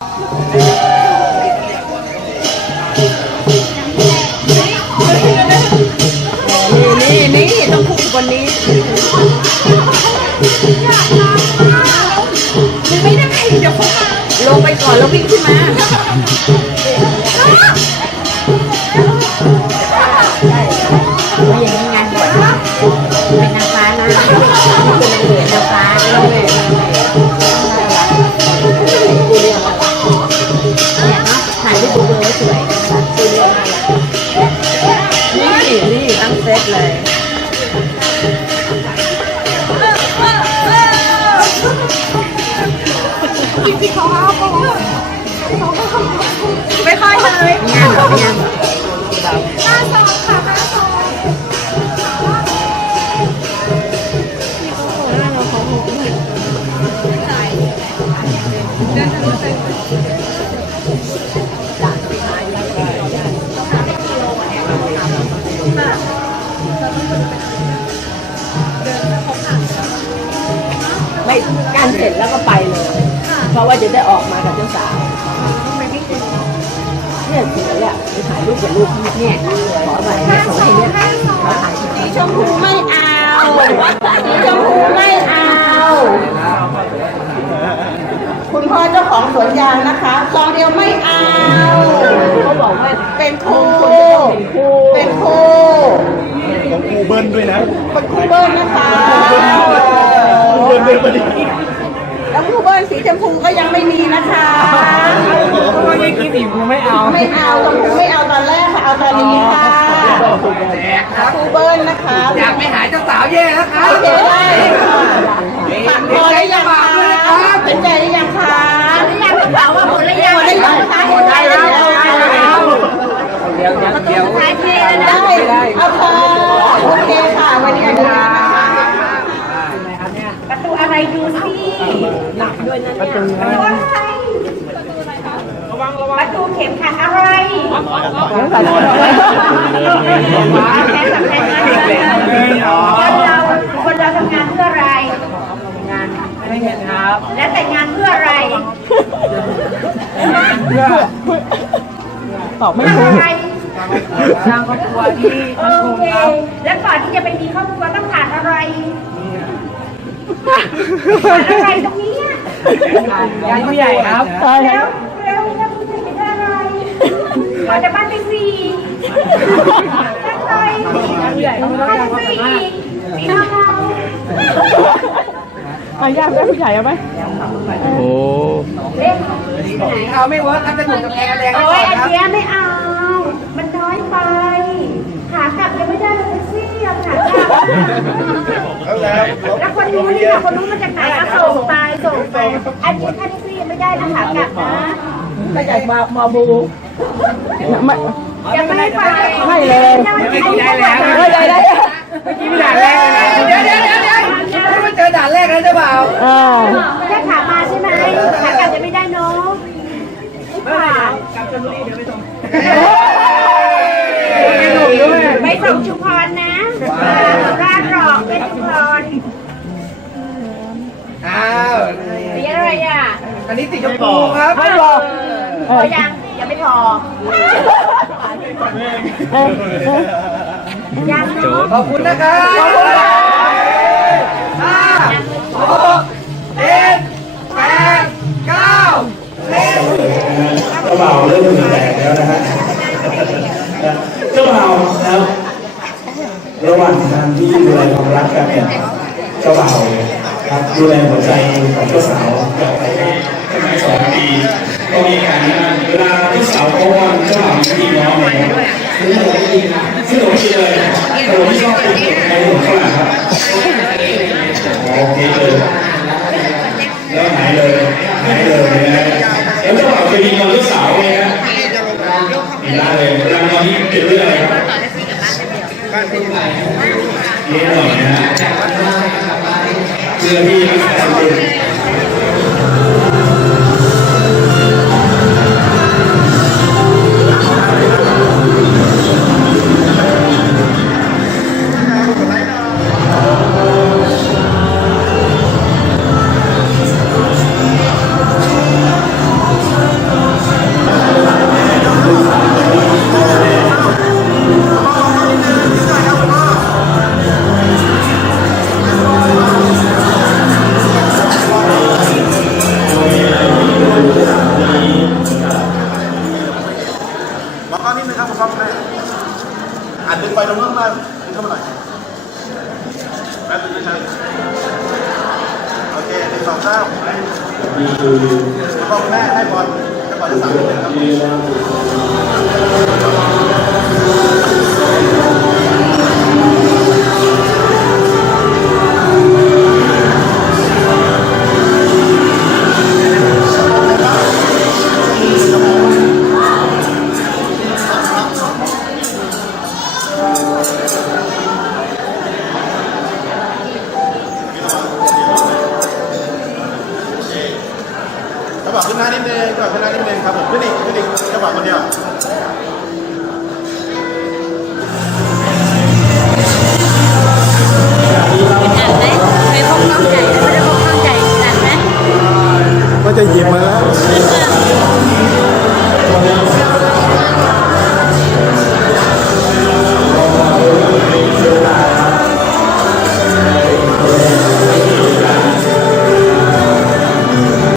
นี่ต้องพูดคนนี้ไม่ได้เดี๋ยวเขามาลงไปก่อนแล้ววิ่งขึ้นมาอย่างนี้งานบวชเป็นนางฟ้านะเป็นเหรียญนางฟ้าแล้วเนี่ยถ่ายรูปดูสวยนี่ตั้งเซตเลยพี่เขาไม่ค่อยเลยงานหน้าซองค่ะหน้าซองไม่การเสร็จแล้วก็ไปเลยเพราะว่าจะได้ออกมากับเจ้าสาวเนี่ยสวยอ่ะไปถ่ายรูปกับลูกเนี่ยขอใหม่เนี่ยส่งให้เนี่ยสีชมพูไม่เอาสีชมพูไม่เอาคุณพ่อเจ้าของสวนยางนะคะซองเดียวไม่เอาเขาบอกว่าเป็นคู่เป็นคู่ของครูเบิ้ลด้วยนะเป็นคู่เบิ้ลนะคะครูเบิ้ลด้วยพอดีแล้วคู่เบิ้ลสีชมพูก็ยังไม่มีนะคะก็ยังกินสีชมพูไม่เอาชมพูไม่เอาตอนแรกค่ะเอาตอนนี้ค่ะคู่เบิ้ลนะคะอยากไปหาเจ้าสาวแย่แล้วครับโอเคได้ผ่านพอได้ยังคะเป็นใจได้ยังคะอยากจะบอกว่าหมดแล้วยังได้ยังคะหมดได้แล้วเดี๋ยวได้เอาพอโอเคค่ะวันนี้นะคะประตูอะไรดูสิหนักด้วยนะเนี่ยประตูเข็มขัดอะไรคนเราทำงานเพื่ออะไรไม่เห็นครับ และแต่งงานเพื่ออะไรตอบไม่ถูกสร้างครอบครัวที่มั่นคงครับและก่อนที่จะไปมีครอบครัวต้องผ่านอะไรผ่านอะไรตรงนี้งานผู้ใหญ่ครับแล้วผู้ใหญ่เป็นอะไรก่อนจะบ้านไปสี่แล้วใครผู้ใหญ่ต้องการความสามารถสีเทาย่างได้ผู้ใหญ่เอาไหมโอ้เอาไม่เวิร์กครับจะถูกกับแรงแรง โอ้ยอันเนี้ยไม่เอา มันน้อยไปขากลับยังไม่ได้เลยสิขากลับแล้วคนนู้นนี่ค่ะคนนู้นมาจากไหนก็ส่งไปอันนี้ค่าแท็กซี่ยังไม่ได้นะขากลับนะมาจากมาบูยังไม่ไปไม่เลยไม่ได้แล้วเมื่อกี้ไม่ด่านแรกเลยนะเดี๋ยวมาเจอด่านแรกแล้วจะเปล่าแค่ขามาใช่ไหมขากลับยังไม่ได้เนาะกลับชลบุรีเดี๋ยวไปส่งไม่ส่งชุมพรนะราชหรอกเป็นชุมพรอ้าวสีอะไรอ่ะอันนี้สีชมพูครับไม่บอกยังไม่พอยังขอบคุณนะครับ5 6 7 8 9 10เจ้าบ่าวเริ่มเหนื่อยแล้วนะฮะเจ้าบ่าวนะครับระหว่างทางที่ดูแลความรักกันเนี่ยเจ้าบ่าวครับดูแลหัวใจของเจ้าสาวแบบไป2 ปีก็มีการเวลาเจ้าสาวเขาว่าเจ้าบ่าวมีพี่น้องเนี่ยซื้อขนมกินเลยขนมที่ชอบเป็นในขนมข้าวหลามครับโอเคเลยแล้วหายเลยนะแล้วเจ้าบ่าวเคยมีนอนเจ้าสาวไหมครับมีร้านเลยร้านตอนนี้เป็นเรื่องอะไรครับเลี้ยงหน่อยนะเพื่อที่รักษาตัว ไฟตรงนู้นมาเข้ามาหน่อยแป๊บนึงนะครับโอเคหนึ่งสองสาม นี่คือ พ่อแม่ให้บอลจะสั่งเลยครับ ที่ว่า กระบะขึ้นหน้านิดนึงกระบะขึ้นหน้านิดนึงครับผมขึ้นอีกกระบะคนเดียว อ่านไหมไปพบน้องใหญ่ไม่ได้พบน้องใหญ่อ่านไหม ก็จะหยิบมาแล้ว